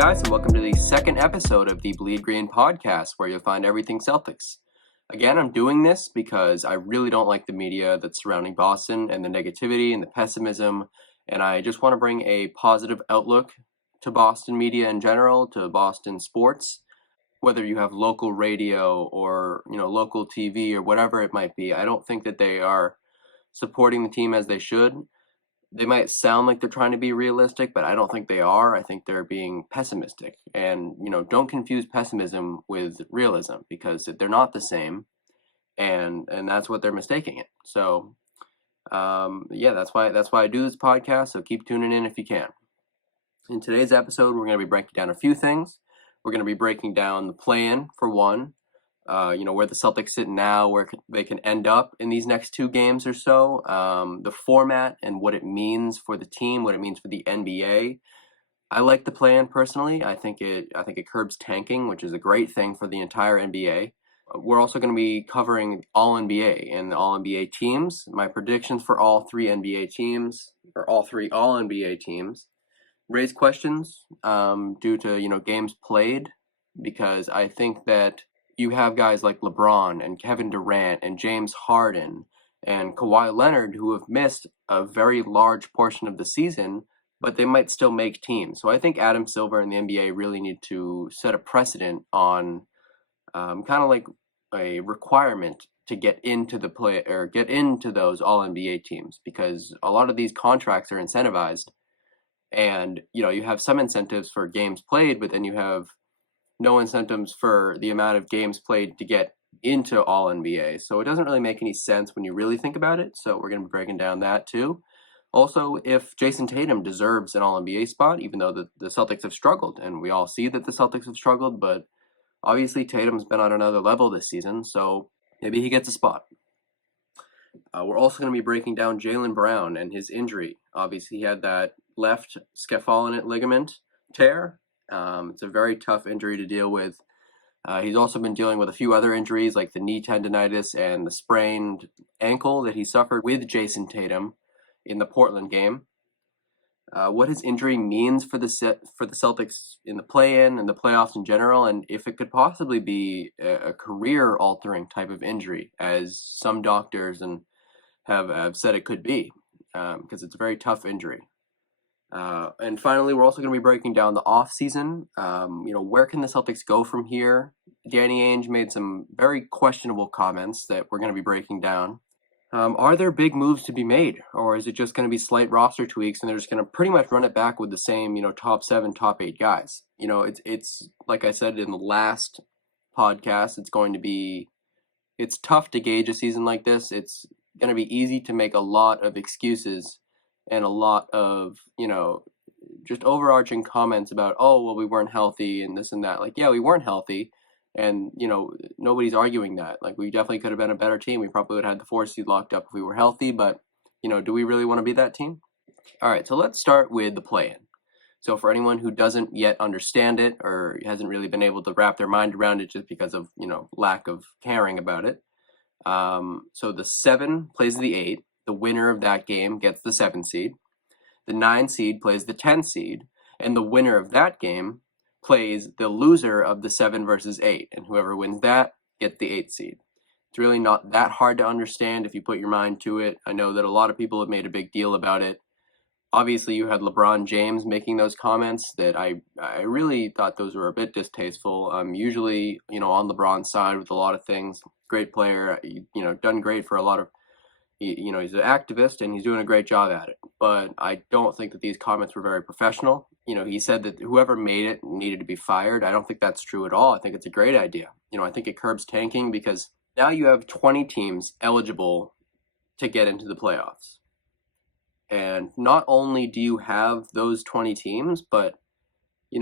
guys, and welcome to the second episode of the Bleed Green podcast, where you'll find everything Celtics. Again, I'm doing this because I really don't like the media that's surrounding Boston and the negativity and the pessimism, and I just want to bring a positive outlook to Boston media in general, to Boston sports. Whether you have local radio or local TV or whatever it might be, I don't think that they are supporting the team as they should. They might sound like they're trying to be realistic, but I don't think they are. I think they're being pessimistic. And, don't confuse pessimism with realism, because they're not the same. And that's what they're mistaking it. So, that's why I do this podcast. So keep tuning in if you can. In today's episode, we're going to be breaking down a few things. We're going to be breaking down the play-in for one. Where the Celtics sit now, where they can end up in these next two games or so, the format and what it means for the team, what it means for the NBA. I like the plan personally. I think it curbs tanking, which is a great thing for the entire NBA. We're also going to be covering All-NBA and the All-NBA teams. My predictions for all three NBA teams, or all three All-NBA teams. Raise questions due to games played, because I think that you have guys like LeBron and Kevin Durant and James Harden and Kawhi Leonard who have missed a very large portion of the season, but they might still make teams. So I think Adam Silver and the NBA really need to set a precedent on kind of like a requirement to get into the play or get into those All-NBA teams, because a lot of these contracts are incentivized, and you have some incentives for games played, but then you have no incentives for the amount of games played to get into All-NBA. So it doesn't really make any sense when you really think about it. So we're going to be breaking down that too. Also, if Jason Tatum deserves an All-NBA spot, even though the Celtics have struggled, and we all see that the Celtics have struggled, but obviously Tatum's been on another level this season, so maybe he gets a spot. We're also going to be breaking down Jaylen Brown and his injury. Obviously, he had that left scapholinate ligament tear. It's a very tough injury to deal with. He's also been dealing with a few other injuries, like the knee tendonitis and the sprained ankle that he suffered with Jason Tatum in the Portland game. What his injury means for the Celtics in the play-in and the playoffs in general, and if it could possibly be a career-altering type of injury, as some doctors have said it could be, because it's a very tough injury. And finally, we're also going to be breaking down the off-season. Where can the Celtics go from here? Danny Ainge made some very questionable comments that we're going to be breaking down. Are there big moves to be made, or is it just going to be slight roster tweaks and they're just going to pretty much run it back with the same, top 7, top 8 guys? It's like I said in the last podcast, it's tough to gauge a season like this. It's going to be easy to make a lot of excuses and a lot of, just overarching comments about, oh, well, we weren't healthy and this and that. Like, yeah, we weren't healthy. And, nobody's arguing that. Like, we definitely could have been a better team. We probably would have had the 4 seed locked up if we were healthy. But, do we really want to be that team? All right, so let's start with the play-in. So for anyone who doesn't yet understand it or hasn't really been able to wrap their mind around it just because of, lack of caring about it. So the 7 plays the 8. The winner of that game gets the 7 seed. The 9 seed plays the 10 seed. And the winner of that game plays the loser of the 7 versus 8. And whoever wins that gets the 8 seed. It's really not that hard to understand if you put your mind to it. I know that a lot of people have made a big deal about it. Obviously, you had LeBron James making those comments that I really thought those were a bit distasteful. I'm usually, on LeBron's side with a lot of things. Great player, done great for a lot of, he's an activist and he's doing a great job at it. But I don't think that these comments were very professional. He said that whoever made it needed to be fired. I don't think that's true at all. I think it's a great idea. I think it curbs tanking, because now you have 20 teams eligible to get into the playoffs. And not only do you have those 20 teams, but,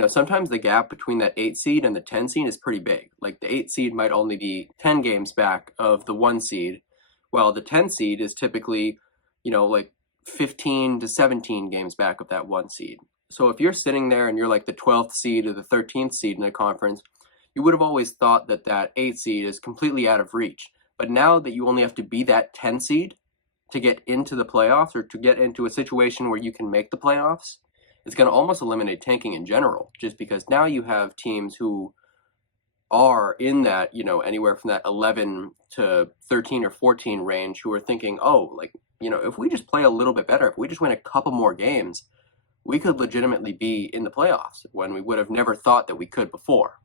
sometimes the gap between that 8 seed and the 10 seed is pretty big. Like, the 8 seed might only be 10 games back of the 1 seed, while the 10 seed is typically, like 15 to 17 games back of that 1 seed. So if you're sitting there and you're like the 12th seed or the 13th seed in a conference, you would have always thought that 8 seed is completely out of reach. But now that you only have to be that 10 seed to get into the playoffs, or to get into a situation where you can make the playoffs, it's going to almost eliminate tanking in general, just because now you have teams who are in that, anywhere from that 11 to 13 or 14 range who are thinking, oh, like, if we just play a little bit better, if we just win a couple more games, we could legitimately be in the playoffs when we would have never thought that we could before.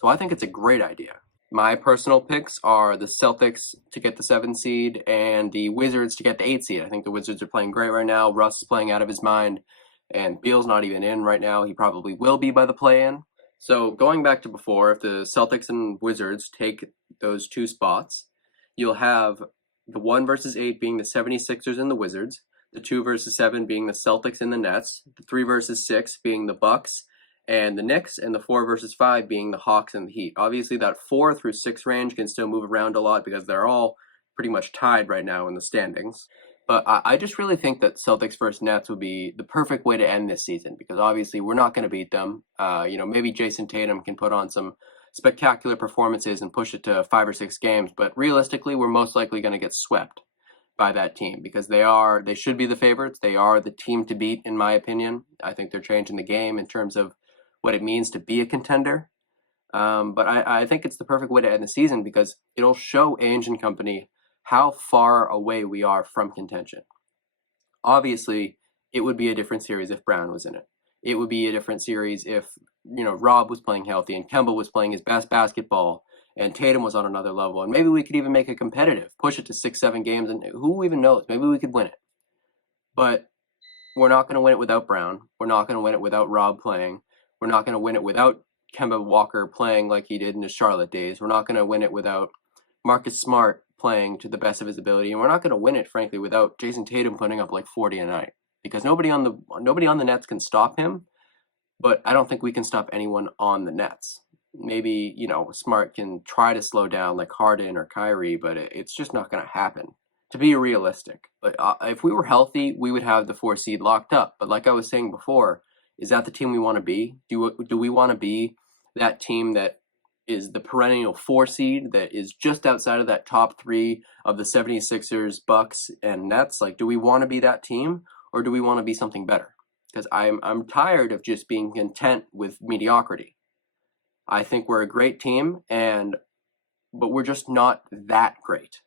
So I think it's a great idea. My personal picks are the Celtics to get the 7 seed and the Wizards to get the 8 seed. I think the Wizards are playing great right now. Russ is playing out of his mind, and Beal's not even in right now. He probably will be by the play-in. So going back to before, if the Celtics and Wizards take those 2 spots, you'll have the 1 versus 8 being the 76ers and the Wizards, the 2 versus 7 being the Celtics and the Nets, the 3 versus 6 being the Bucks and the Knicks, and the 4 versus 5 being the Hawks and the Heat. Obviously, that 4 through 6 range can still move around a lot because they're all pretty much tied right now in the standings. But I just really think that Celtics versus Nets would be the perfect way to end this season, because obviously we're not going to beat them. Maybe Jason Tatum can put on some spectacular performances and push it to 5 or 6 games, but realistically, we're most likely going to get swept by that team because they should be the favorites. They are the team to beat, in my opinion. I think they're changing the game in terms of what it means to be a contender. But I think it's the perfect way to end the season because it'll show Ainge and company how far away we are from contention. Obviously, it would be a different series if Brown was in it. It would be a different series if, Rob was playing healthy and Kemba was playing his best basketball and Tatum was on another level. And maybe we could even make it competitive, push it to 6-7 games, and who even knows? Maybe we could win it. But we're not going to win it without Brown. We're not going to win it without Rob playing. We're not going to win it without Kemba Walker playing like he did in his Charlotte days. We're not going to win it without Marcus Smart playing to the best of his ability. And we're not going to win it, frankly, without Jason Tatum putting up like 40 a night. Because nobody on the Nets can stop him, but I don't think we can stop anyone on the Nets. Maybe, Smart can try to slow down like Harden or Kyrie, but it's just not going to happen. To be realistic. But if we were healthy, we would have the 4 seed locked up. But like I was saying before, is that the team we want to be? Do we want to be that team that is the perennial 4 seed that is just outside of that top 3 of the 76ers, Bucks, and Nets? Like, do we want to be that team, or do we want to be something better? Because I'm tired of just being content with mediocrity. I think we're a great team, but we're just not that great.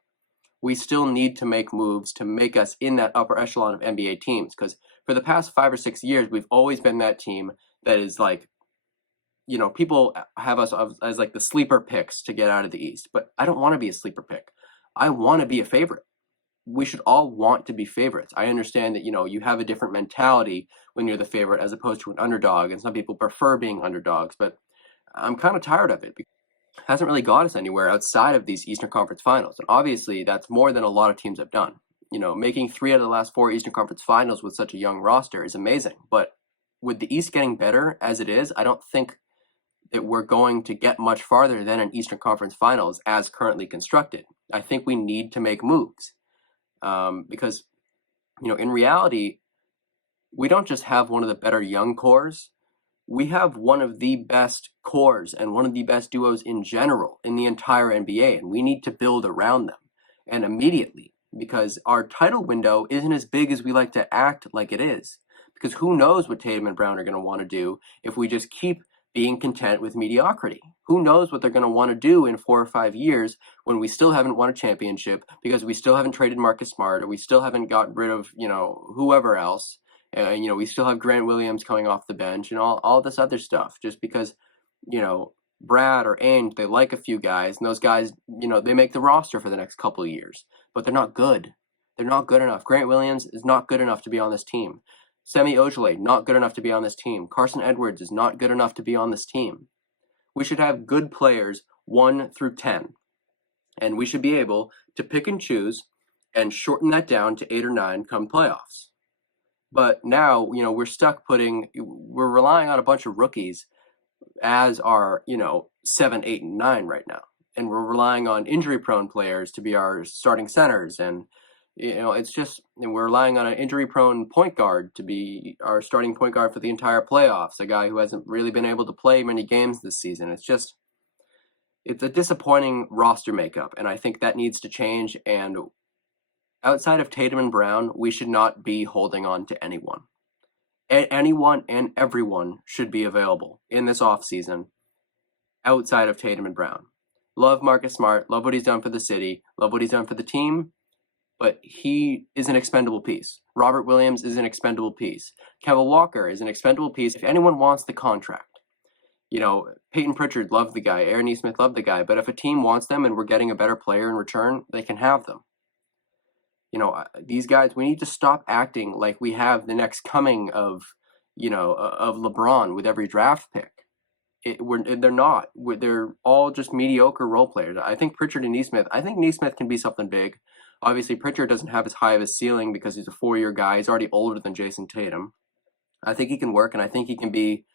We still need to make moves to make us in that upper echelon of NBA teams. Because for the past 5 or 6 years, we've always been that team that is like, people have us as like the sleeper picks to get out of the East. But I don't want to be a sleeper pick. I want to be a favorite. We should all want to be favorites. I understand that, you have a different mentality when you're the favorite as opposed to an underdog. And some people prefer being underdogs. But I'm kind of tired of it. Hasn't really got us anywhere outside of these Eastern Conference Finals. And obviously, that's more than a lot of teams have done. Making 3 out of the last 4 Eastern Conference Finals with such a young roster is amazing. But with the East getting better as it is, I don't think that we're going to get much farther than an Eastern Conference Finals as currently constructed. I think we need to make moves because, in reality, we don't just have one of the better young cores. We have one of the best cores and one of the best duos in general in the entire NBA, and we need to build around them, and immediately, because our title window isn't as big as we like to act like it is. Because who knows what Tatum and Brown are going to want to do if we just keep being content with mediocrity? Who knows what they're going to want to do in 4 or 5 years when we still haven't won a championship because we still haven't traded Marcus Smart or we still haven't gotten rid of, whoever else. We still have Grant Williams coming off the bench and all this other stuff just because, Brad or Ainge, they like a few guys, and those guys, they make the roster for the next couple of years, but they're not good. They're not good enough. Grant Williams is not good enough to be on this team. Semi Ojeleye, not good enough to be on this team. Carson Edwards is not good enough to be on this team. We should have good players 1 through 10, and we should be able to pick and choose and shorten that down to 8 or 9 come playoffs. But now, we're relying on a bunch of rookies as our, 7, 8, and 9 right now. And we're relying on injury-prone players to be our starting centers. And, we're relying on an injury-prone point guard to be our starting point guard for the entire playoffs, a guy who hasn't really been able to play many games this season. It's a disappointing roster makeup, and I think that needs to change. And outside of Tatum and Brown, we should not be holding on to anyone. anyone and everyone should be available in this offseason outside of Tatum and Brown. Love Marcus Smart, love what he's done for the city, love what he's done for the team, but he is an expendable piece. Robert Williams is an expendable piece. Kemba Walker is an expendable piece. If anyone wants the contract, Peyton Pritchard loved the guy, Aaron Nesmith loved the guy, but if a team wants them and we're getting a better player in return, they can have them. These guys, we need to stop acting like we have the next coming of LeBron with every draft pick. They're not. They're all just mediocre role players. I think Pritchard and Nesmith, can be something big. Obviously, Pritchard doesn't have as high of a ceiling because he's a 4-year guy. He's already older than Jason Tatum. I think he can work, and I think he can be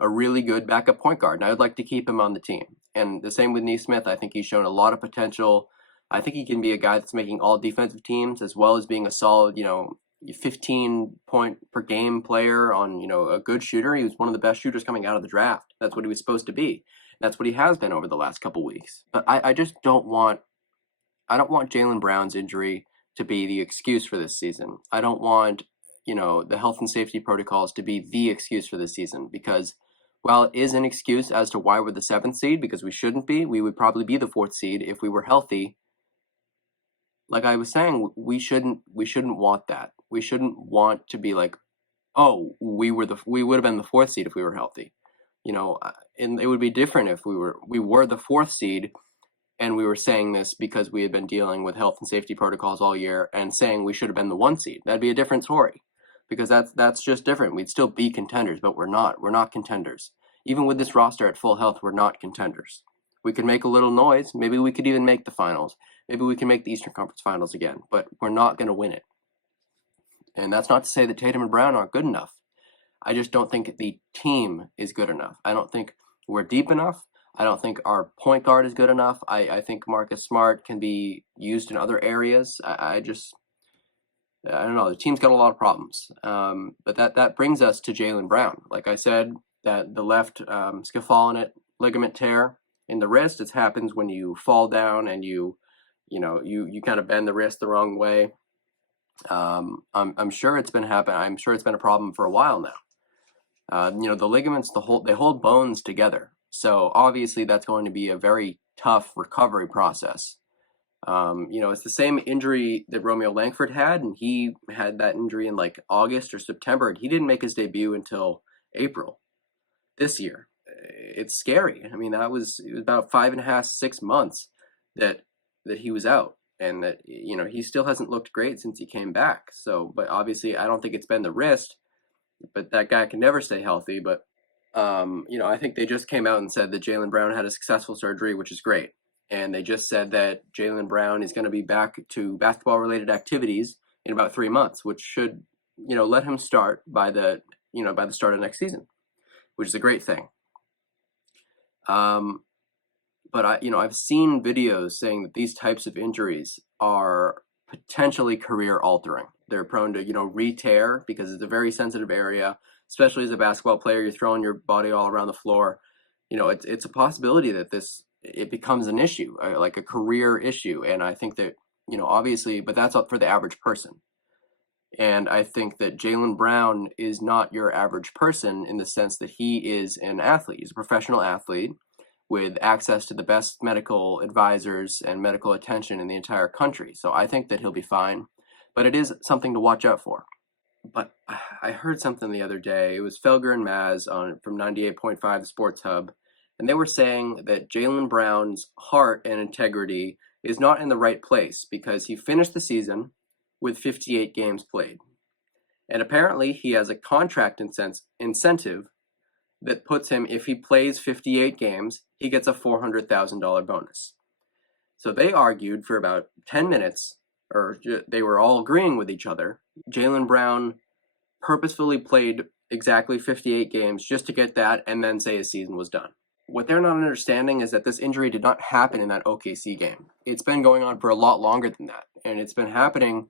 a really good backup point guard, and I would like to keep him on the team. And the same with Nesmith. I think he's shown a lot of potential. I think he can be a guy that's making all defensive teams as well as being a solid, 15-point per game player on, a good shooter. He was one of the best shooters coming out of the draft. That's what he was supposed to be. That's what he has been over the last couple weeks. But I just don't want Jaylen Brown's injury to be the excuse for this season. I don't want, the health and safety protocols to be the excuse for this season, because while it is an excuse as to why we're the 7th seed, because we shouldn't be, we would probably be the 4th seed if we were healthy. Like I was saying, we shouldn't want that. We shouldn't want to be like, oh, we would have been the 4th seed if we were healthy. And it would be different if we were the 4th seed and we were saying this because we had been dealing with health and safety protocols all year and saying we should have been the 1 seed. That'd be a different story, because that's just different. We'd still be contenders, but we're not. We're not contenders. Even with this roster at full health, we're not contenders. We could make a little noise. Maybe we could even make the finals. Maybe we can make the Eastern Conference Finals again, but we're not going to win it. And that's not to say that Tatum and Brown aren't good enough. I just don't think the team is good enough. I don't think we're deep enough. I don't think our point guard is good enough. I think Marcus Smart can be used in other areas. I don't know. The team's got a lot of problems. But that brings us to Jaylen Brown. Like I said, that the left scephalonate ligament tear in the wrist, it happens when you fall down and you kind of bend the wrist the wrong way. I'm sure it's been happening. I'm sure it's been a problem for a while now. The ligaments, they hold bones together. So obviously that's going to be a very tough recovery process. It's the same injury that Romeo Langford had, and he had that injury in like August or September, and he didn't make his debut until April this year. It's scary. I mean, it was about 5.5, 6 months that he was out, and that, he still hasn't looked great since he came back. So, but obviously I don't think it's been the wrist, but that guy can never stay healthy. But, I think they just came out and said that Jaylen Brown had a successful surgery, which is great. And they just said that Jaylen Brown is going to be back to basketball-related activities in about 3 months, which should, let him start by the start of next season, which is a great thing. But I've seen videos saying that these types of injuries are potentially career-altering. They're prone to, re-tear because it's a very sensitive area, especially as a basketball player. You're throwing your body all around the floor. It's a possibility that it becomes an issue, like a career issue. And I think that, obviously, but that's up for the average person. And I think that Jaylen Brown is not your average person in the sense that he is an athlete. He's a professional athlete with access to the best medical advisors and medical attention in the entire country. So I think that he'll be fine, but it is something to watch out for. But I heard something the other day. It was Felger and Maz from 98.5 The Sports Hub, and they were saying that Jaylen Brown's heart and integrity is not in the right place because he finished the season with 58 games played. And apparently he has a contract incentive that puts him, if he plays 58 games, he gets a $400,000 bonus. So they argued for about 10 minutes, or they were all agreeing with each other. Jaylen Brown purposefully played exactly 58 games just to get that and then say his season was done. What they're not understanding is that this injury did not happen in that OKC game. It's been going on for a lot longer than that. And it's been happening,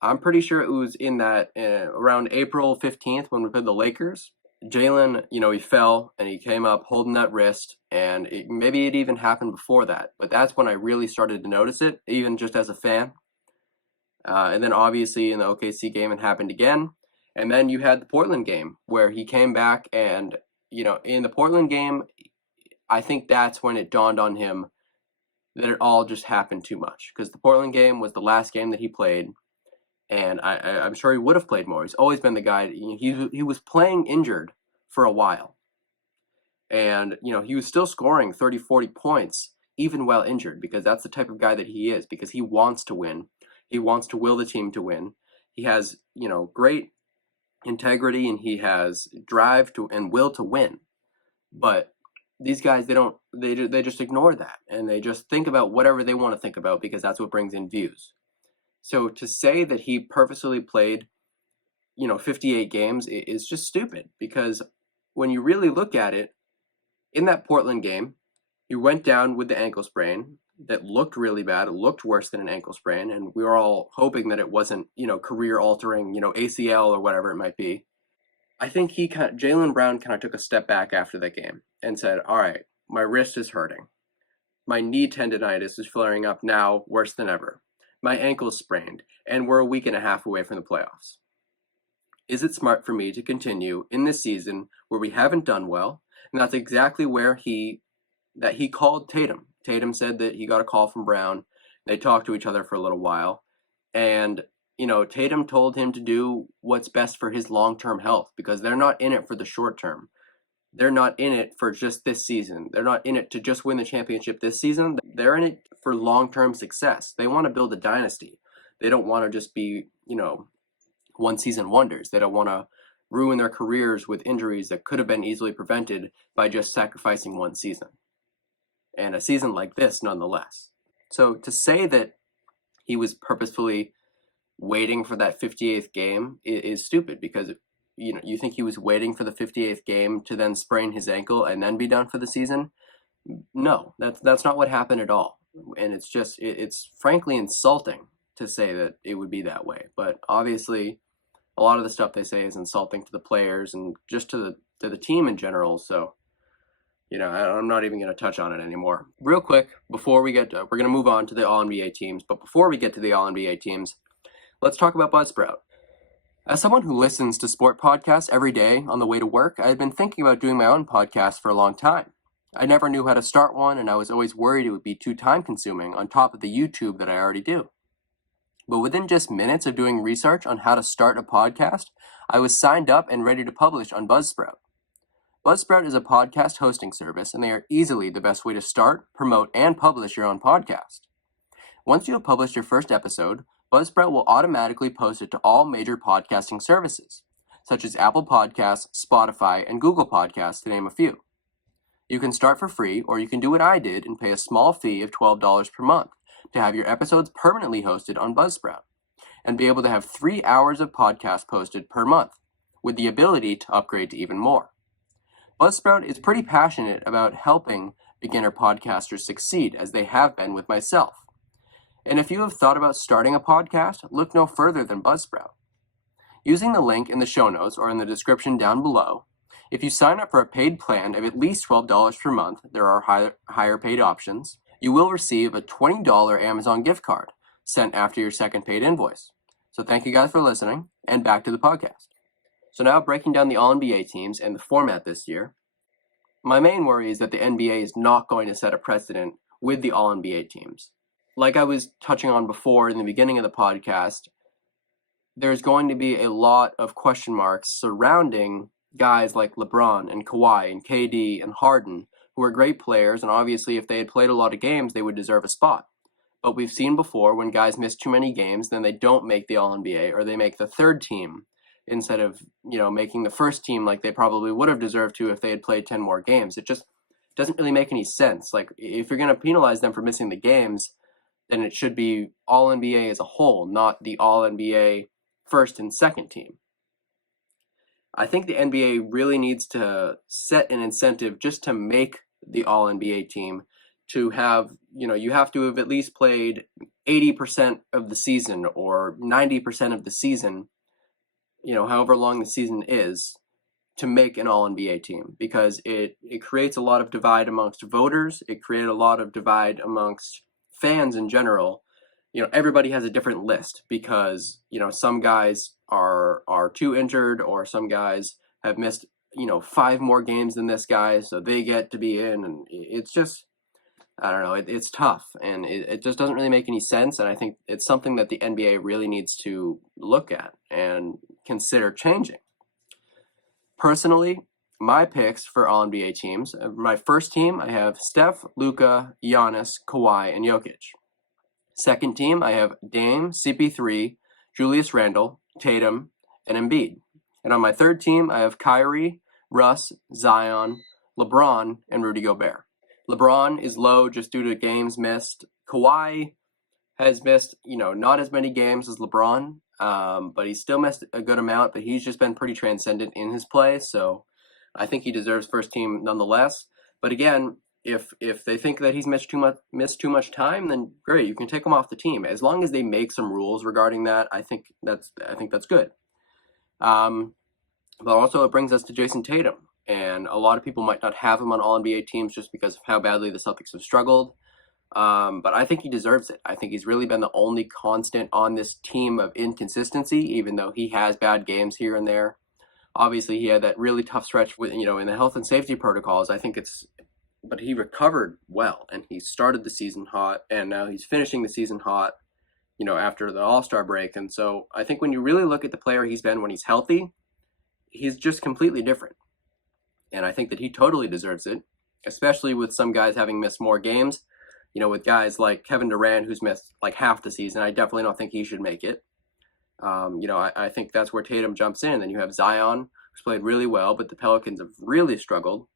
I'm pretty sure it was in that around April 15th when we played the Lakers. Jaylen, he fell and he came up holding that wrist, and maybe it even happened before that. But that's when I really started to notice it, even just as a fan. And then obviously in the OKC game it happened again. And then you had the Portland game where he came back and, in the Portland game, I think that's when it dawned on him that it all just happened too much. Because the Portland game was the last game that he played, and I'm sure he would have played more. He's always been the guy. He was playing injured for a while, and he was still scoring 30, 40 points even while injured, because that's the type of guy that he is, because he wants to win. He wants to will the team to win. He has, great integrity, and he has drive to and will to win. But these guys, they just ignore that, and they just think about whatever they want to think about, because that's what brings in views. So to say that he purposely played 58 games is just stupid, because when you really look at it, in that Portland game, he went down with the ankle sprain that looked really bad. It looked worse than an ankle sprain, and we were all hoping that it wasn't, career-altering, ACL or whatever it might be. I think Jaylen Brown kind of took a step back after that game and said, all right, my wrist is hurting. My knee tendonitis is flaring up now worse than ever. My ankle's sprained, and we're a week and a half away from the playoffs. Is it smart for me to continue in this season where we haven't done well? And that's exactly where he called Tatum. Tatum said that he got a call from Brown. They talked to each other for a little while. And, Tatum told him to do what's best for his long-term health, because they're not in it for the short term. They're not in it for just this season. They're not in it to just win the championship this season. They're in it for long-term success. They want to build a dynasty. They don't want to just be, one-season wonders. They don't want to ruin their careers with injuries that could have been easily prevented by just sacrificing one season. And a season like this, nonetheless. So to say that he was purposefully waiting for that 58th game is stupid, because you think he was waiting for the 58th game to then sprain his ankle and then be done for the season? No, that's not what happened at all. And it's frankly insulting to say that it would be that way. But obviously, a lot of the stuff they say is insulting to the players and just to the team in general. So, I'm not even going to touch on it anymore. Real quick, before we get we're going to move on to the All-NBA teams. But before we get to the All-NBA teams, let's talk about Buzzsprout. As someone who listens to sport podcasts every day on the way to work, I had been thinking about doing my own podcast for a long time. I never knew how to start one, and I was always worried it would be too time-consuming on top of the YouTube that I already do. But within just minutes of doing research on how to start a podcast, I was signed up and ready to publish on Buzzsprout. Buzzsprout is a podcast hosting service, and they are easily the best way to start, promote, and publish your own podcast. Once you have published your first episode, Buzzsprout will automatically post it to all major podcasting services, such as Apple Podcasts, Spotify, and Google Podcasts, to name a few. You can start for free, or you can do what I did and pay a small fee of $12 per month to have your episodes permanently hosted on Buzzsprout, and be able to have 3 hours of podcast posted per month, with the ability to upgrade to even more. Buzzsprout is pretty passionate about helping beginner podcasters succeed, as they have been with myself. And if you have thought about starting a podcast, look no further than Buzzsprout. Using the link in the show notes or in the description down below, if you sign up for a paid plan of at least $12 per month, there are higher paid options, you will receive a $20 Amazon gift card sent after your second paid invoice. So thank you guys for listening, and back to the podcast. So now, breaking down the All-NBA teams and the format this year, my main worry is that the NBA is not going to set a precedent with the All-NBA teams. Like I was touching on before in the beginning of the podcast, there's going to be a lot of question marks surrounding guys like LeBron and Kawhi and KD and Harden, who are great players, and obviously if they had played a lot of games, they would deserve a spot. But we've seen before, when guys miss too many games, then they don't make the All-NBA, or they make the third team instead of, making the first team like they probably would have deserved to if they had played 10 more games. It just doesn't really make any sense. Like, if you're going to penalize them for missing the games, then it should be All-NBA as a whole, not the All-NBA first and second team. I think the NBA really needs to set an incentive just to make the All-NBA team to have, you have to have at least played 80% of the season or 90% of the season, however long the season is, to make an All-NBA team, because it creates a lot of divide amongst voters. It created a lot of divide amongst fans in general, everybody has a different list because, some guys are too injured, or some guys have missed, 5 more games than this guy, so they get to be in, and it's just, I don't know, it's tough, and it just doesn't really make any sense, and I think it's something that the NBA really needs to look at and consider changing. Personally, my picks for All-NBA teams, my first team, I have Steph, Luka, Giannis, Kawhi, and Jokic. Second team, I have Dame, CP3, Julius Randle, Tatum, and Embiid. And on my third team, I have Kyrie, Russ, Zion, LeBron, and Rudy Gobert. LeBron is low just due to games missed. Kawhi has missed, not as many games as LeBron, but he's still missed a good amount, but he's just been pretty transcendent in his play, so I think he deserves first team nonetheless. But again, if they think that he's missed too much time, then great, you can take him off the team. As long as they make some rules regarding that, I think that's good. But also it brings us to Jason Tatum, and a lot of people might not have him on All-NBA teams just because of how badly the Celtics have struggled. But I think he deserves it. I think he's really been the only constant on this team of inconsistency, even though he has bad games here and there. Obviously, he had that really tough stretch with, in the health and safety protocols. But he recovered well, and he started the season hot, and now he's finishing the season hot, after the All-Star break. And so I think when you really look at the player he's been when he's healthy, he's just completely different. And I think that he totally deserves it, especially with some guys having missed more games. With guys like Kevin Durant, who's missed like half the season, I definitely don't think he should make it. I think that's where Tatum jumps in. And then you have Zion, who's played really well, but the Pelicans have really struggled.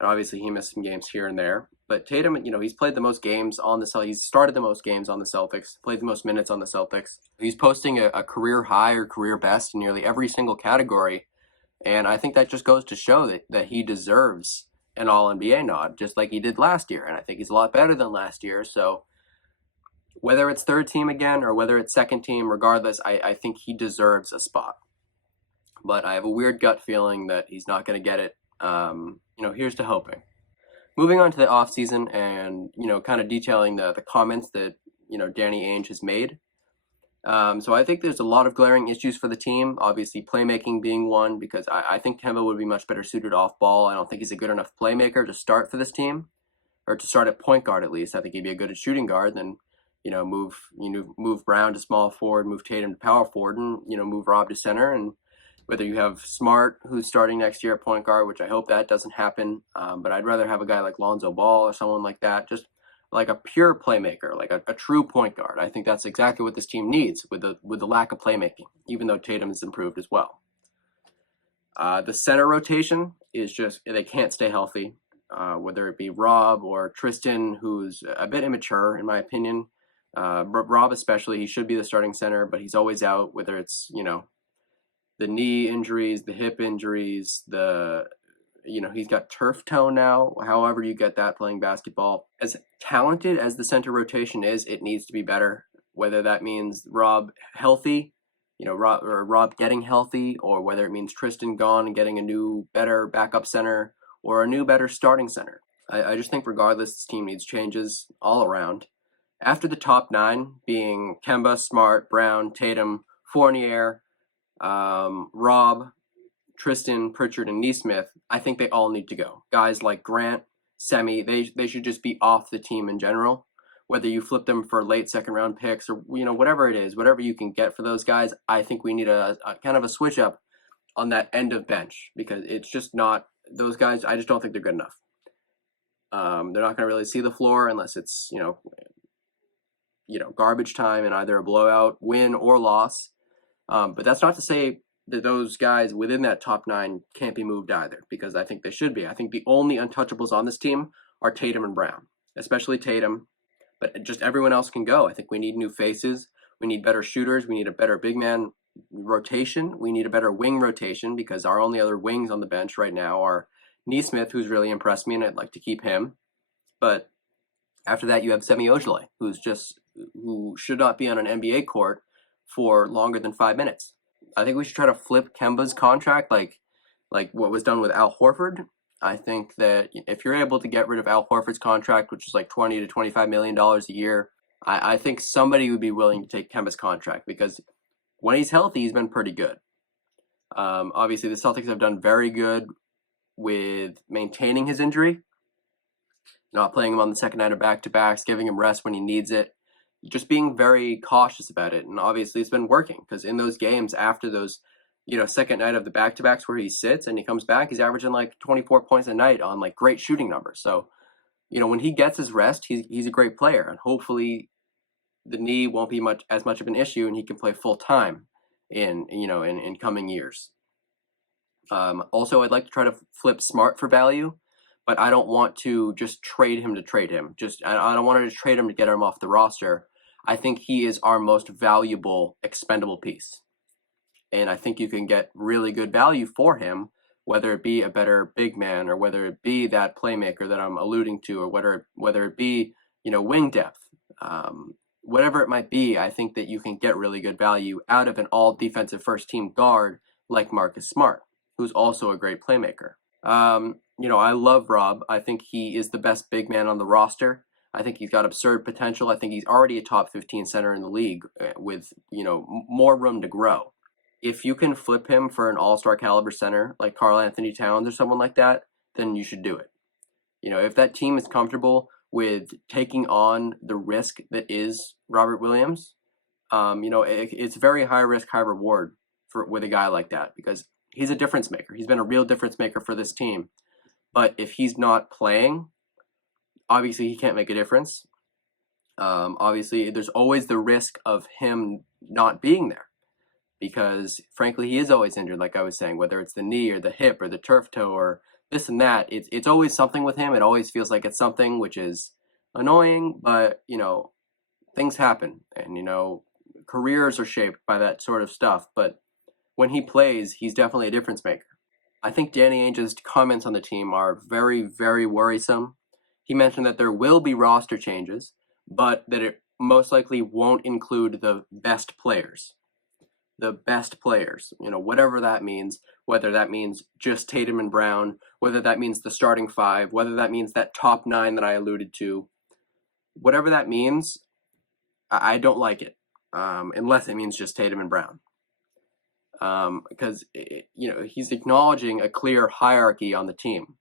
And obviously he missed some games here and there. But Tatum, he's played the most games on the Celtics. He's started the most games on the Celtics, played the most minutes on the Celtics. He's posting a career high or career best in nearly every single category. And I think that just goes to show that he deserves an All-NBA nod, just like he did last year. And I think he's a lot better than last year. So whether it's third team again or whether it's second team, regardless, I think he deserves a spot. But I have a weird gut feeling that he's not going to get it. Here's to hoping. Moving on to the off-season and, kind of detailing the comments that, Danny Ainge has made. So I think there's a lot of glaring issues for the team, obviously playmaking being one, because I think Kemba would be much better suited off ball. I don't think he's a good enough playmaker to start for this team, or to start at point guard at least. I think he'd be a good at shooting guard, then, move Brown to small forward, move Tatum to power forward, and, move Rob to center. And whether you have Smart, who's starting next year at point guard, which I hope that doesn't happen, but I'd rather have a guy like Lonzo Ball or someone like that, just like a pure playmaker, like a true point guard. I think that's exactly what this team needs with the lack of playmaking, even though Tatum has improved as well. The center rotation is just, they can't stay healthy, whether it be Rob or Tristan, who's a bit immature, in my opinion. Rob especially, he should be the starting center, but he's always out, whether it's, the knee injuries, the hip injuries, he's got turf toe now, however you get that playing basketball. As talented as the center rotation is, it needs to be better, whether that means Rob healthy, Rob getting healthy, or whether it means Tristan gone and getting a new, better backup center, or a new, better starting center. I just think regardless, this team needs changes all around. After the top 9, being Kemba, Smart, Brown, Tatum, Fournier, Rob, Tristan, Pritchard, and Nesmith, I think they all need to go. Guys like Grant, Semi, they should just be off the team in general. Whether you flip them for late second round picks or, whatever it is, whatever you can get for those guys, I think we need a kind of a switch up on that end of bench, because it's just not, those guys, I just don't think they're good enough. They're not going to really see the floor unless it's, garbage time and either a blowout, win or loss. But that's not to say that those guys within that top 9 can't be moved either, because I think they should be. I think the only untouchables on this team are Tatum and Brown, especially Tatum, but just everyone else can go. I think we need new faces. We need better shooters. We need a better big man rotation. We need a better wing rotation, because our only other wings on the bench right now are Nesmith, who's really impressed me, and I'd like to keep him. But after that, you have Semi Ojeleye, who should not be on an NBA court for longer than 5 minutes. I think we should try to flip Kemba's contract like what was done with Al Horford. I think that if you're able to get rid of Al Horford's contract, which is like $20 to $25 million a year, I think somebody would be willing to take Kemba's contract because when he's healthy, he's been pretty good. Obviously, the Celtics have done very good with maintaining his injury, not playing him on the second night of back-to-backs, giving him rest when he needs it, just being very cautious about it. And obviously, it's been working because in those games after those, second night of the back-to-backs where he sits and he comes back, he's averaging like 24 points a night on like great shooting numbers. So, when he gets his rest, he's a great player, and hopefully the knee won't be as much of an issue, and he can play full time in coming years. Also, I'd like to try to flip Smart for value, but I don't want to just trade him to trade him. I don't want to trade him to get him off the roster. I think he is our most valuable expendable piece, and I think you can get really good value for him, whether it be a better big man or whether it be that playmaker that I'm alluding to, or whether it be wing depth. Whatever it might be, I think that you can get really good value out of an all defensive first team guard like Marcus Smart, who's also a great playmaker. I love Rob. I think he is the best big man on the roster. I think he's got absurd potential. I think he's already a top 15 center in the league with, more room to grow. If you can flip him for an all-star caliber center like Karl Anthony Towns or someone like that, then you should do it. If that team is comfortable with taking on the risk that is Robert Williams, it's very high risk, high reward with a guy like that because he's a difference maker. He's been a real difference maker for this team. But if he's not playing, obviously he can't make a difference. Obviously, there's always the risk of him not being there because, frankly, he is always injured, like I was saying, whether it's the knee or the hip or the turf toe or this and that. It's always something with him. It always feels like it's something, which is annoying, but, things happen. And, careers are shaped by that sort of stuff. But when he plays, he's definitely a difference maker. I think Danny Ainge's comments on the team are very, very worrisome. He mentioned that there will be roster changes, but that it most likely won't include the best players. The best players, whatever that means, whether that means just Tatum and Brown, whether that means the starting five, whether that means that top 9 that I alluded to, whatever that means, I don't like it, unless it means just Tatum and Brown. Because, he's acknowledging a clear hierarchy on the team,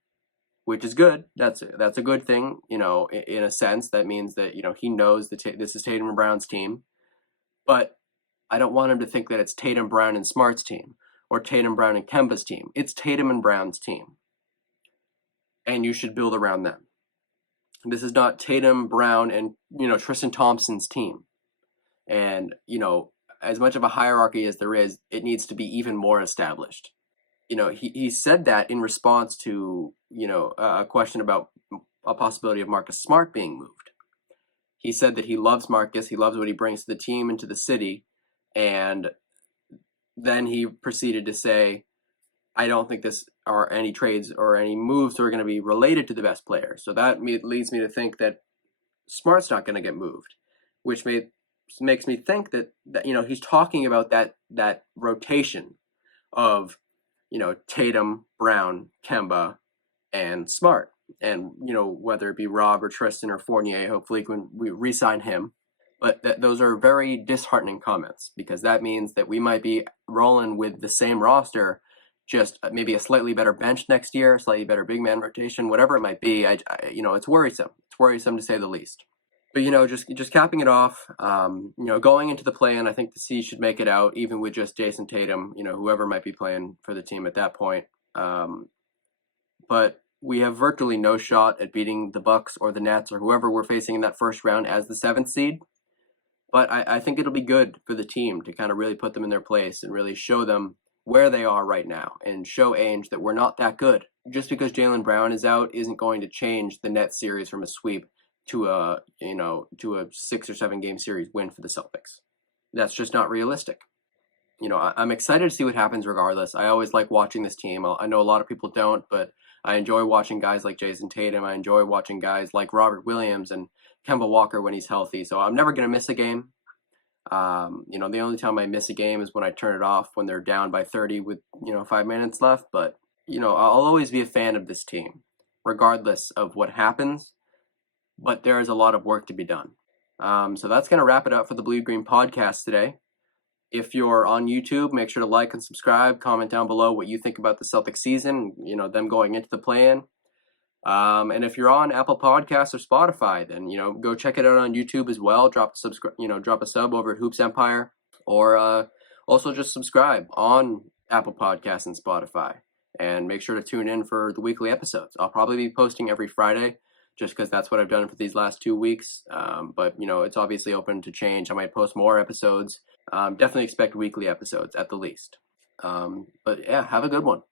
which is good. That's a good thing, in a sense. That means that, he knows that this is Tatum and Brown's team. But I don't want him to think that it's Tatum, Brown, and Smart's team, or Tatum, Brown, and Kemba's team. It's Tatum and Brown's team. And you should build around them. This is not Tatum, Brown, and, Tristan Thompson's team. And, as much of a hierarchy as there is, it needs to be even more established. He said that in response to, a question about a possibility of Marcus Smart being moved. He said that he loves Marcus, he loves what he brings to the team and to the city, and then he proceeded to say, I don't think this are any trades or any moves that are going to be related to the best player. So that leads me to think that Smart's not going to get moved, which makes me think that he's talking about that rotation of Tatum, Brown, Kemba, and Smart, and whether it be Rob or Tristan or Fournier, hopefully when we re-sign him. But those are very disheartening comments because that means that we might be rolling with the same roster, just maybe a slightly better bench next year, slightly better big man rotation, whatever it might be. It's worrisome. It's worrisome to say the least. But just capping it off, going into the play-in, I think the C's should make it out, even with just Jason Tatum, whoever might be playing for the team at that point. But we have virtually no shot at beating the Bucks or the Nets or whoever we're facing in that first round as the 7th seed. But I think it'll be good for the team to kind of really put them in their place and really show them where they are right now and show Ainge that we're not that good. Just because Jaylen Brown is out isn't going to change the Nets series from a sweep to a 6 or 7 game series win for the Celtics. That's just not realistic. I'm excited to see what happens regardless. I always like watching this team. I know a lot of people don't, but I enjoy watching guys like Jason Tatum. I enjoy watching guys like Robert Williams and Kemba Walker when he's healthy. So I'm never going to miss a game. The only time I miss a game is when I turn it off when they're down by 30 with, 5 minutes left. But, I'll always be a fan of this team, regardless of what happens. But there is a lot of work to be done. So that's going to wrap it up for the Bleed Green podcast today. If you're on YouTube, make sure to like and subscribe. Comment down below what you think about the Celtics season, them going into the play-in. And if you're on Apple Podcasts or Spotify, then go check it out on YouTube as well. Drop a sub over at Hoops Empire, or also just subscribe on Apple Podcasts and Spotify. And make sure to tune in for the weekly episodes. I'll probably be posting every Friday, just because that's what I've done for these last 2 weeks. But it's obviously open to change. I might post more episodes. Definitely expect weekly episodes at the least. But yeah, have a good one.